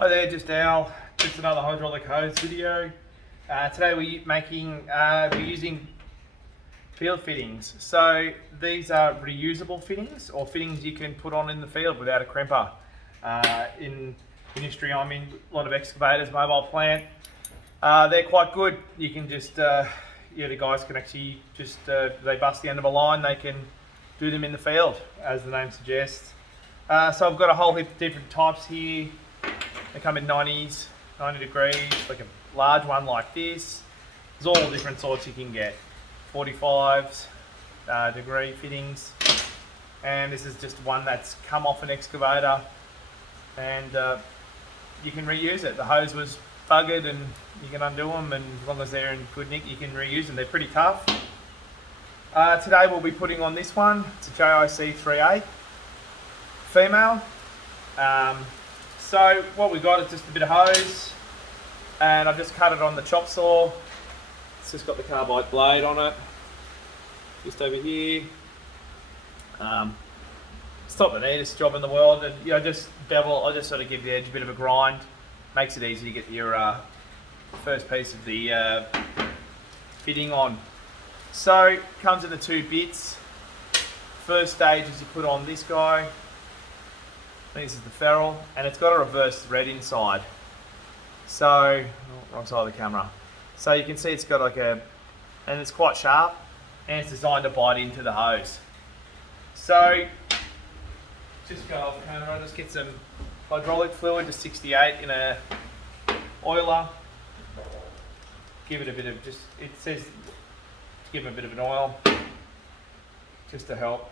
Hi there, just Al. Just another hydraulic hose video. Today we're using field fittings. So these are reusable fittings, or fittings you can put on in the field without a crimper. In industry I'm in, a lot of excavators, mobile plant. They're quite good. You can just, the guys can actually just, they bust the end of a line, they can do them in the field, as the name suggests. So I've got a whole heap of different types here. They come in 90 degrees, like a large one like this. There's all different sorts you can get. 45s, degree fittings. And this is just one that's come off an excavator, and you can reuse it. The hose was buggered and you can undo them, and as long as they're in good nick, you can reuse them. They're pretty tough. Today we'll be putting on this one. It's a JIC 3/8 female. So what we've got is just a bit of hose, and I've just cut it on the chop saw. It's just got the carbide blade on it, just over here. It's not the neatest job in the world, and just bevel. I just sort of give the edge a bit of a grind. Makes it easy to get your first piece of the fitting on. So it comes in the two bits. First stage is you put on this guy. This is the ferrule, and it's got a reverse thread inside. So, wrong side of the camera. So you can see it's got and it's quite sharp, and it's designed to bite into the hose. So, just go off camera, just get some hydraulic fluid, just 68 in a oiler. Give it a bit of, it says to give them a bit of an oil, just to help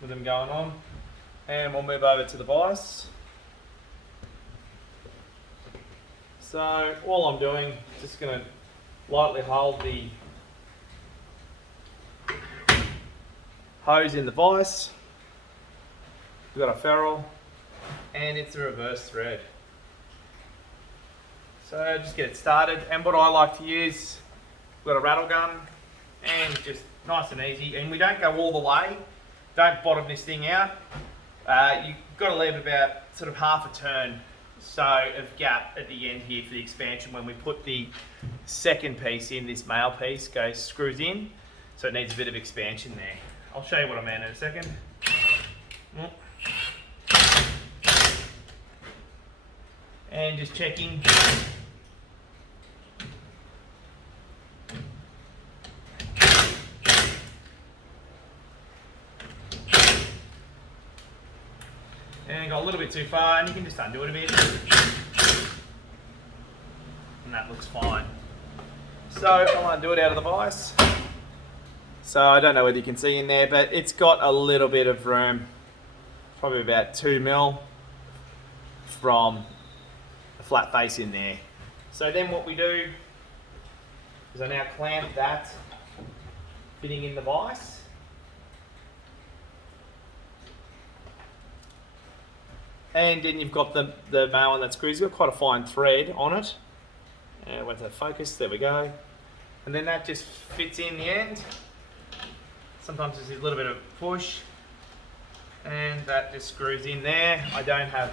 with them going on. And we'll move over to the vise. So all I'm doing is just going to lightly hold the hose in the vise. We've got a ferrule, and it's a reverse thread. So just get it started. And what I like to use, we've got a rattle gun, and just nice and easy. And we don't go all the way. Don't bottom this thing out. You've got to leave about sort of half a turn of gap at the end here for the expansion when we put the second piece in. This male piece screws in, so it needs a bit of expansion there. I'll show you what I mean in a second. And just checking. And got a little bit too far, and you can just undo it a bit. And that looks fine. So I'll undo it out of the vise. So I don't know whether you can see in there, but it's got a little bit of room, probably about 2 mil from the flat face in there. So then what we do is I now clamp that fitting in the vise. And then you've got the male one that screws. You've got quite a fine thread on it. And went to focus, there we go. And then that just fits in the end. Sometimes there's a little bit of push, and that just screws in there. I don't have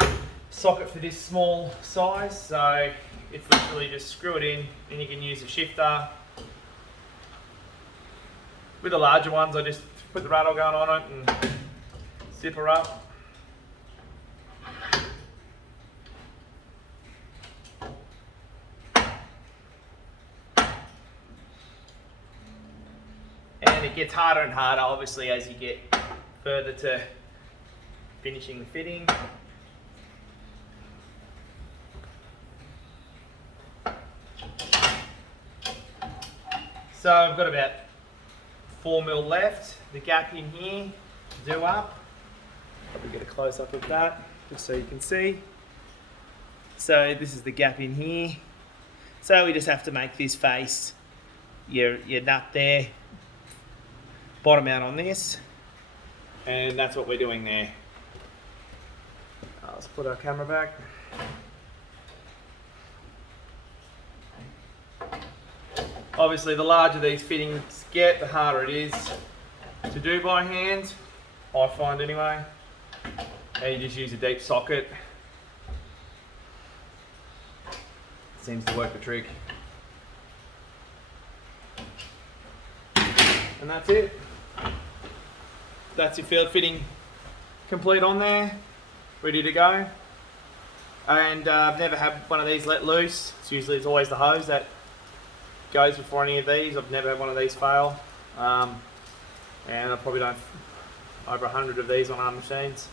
a socket for this small size, so it's literally just screw it in, and you can use a shifter. With the larger ones, I just put the rattle gun on it and zip her up. And it gets harder and harder, obviously, as you get further to finishing the fitting. So I've got about 4 mil left. The gap in here to do up. Probably get a close up of that, just so you can see. So this is the gap in here. So we just have to make this face your nut there. Bottom out on this, and that's what we're doing there. Let's put our camera back. Obviously, the larger these fittings get, the harder it is to do by hand, I find anyway. And you just use a deep socket seems to work the trick. And that's it. That's your field fitting complete on there, ready to go. And I've never had one of these let loose. It's always the hose that goes before any of these. I've never had one of these fail. And I've probably done over 100 of these on our machines.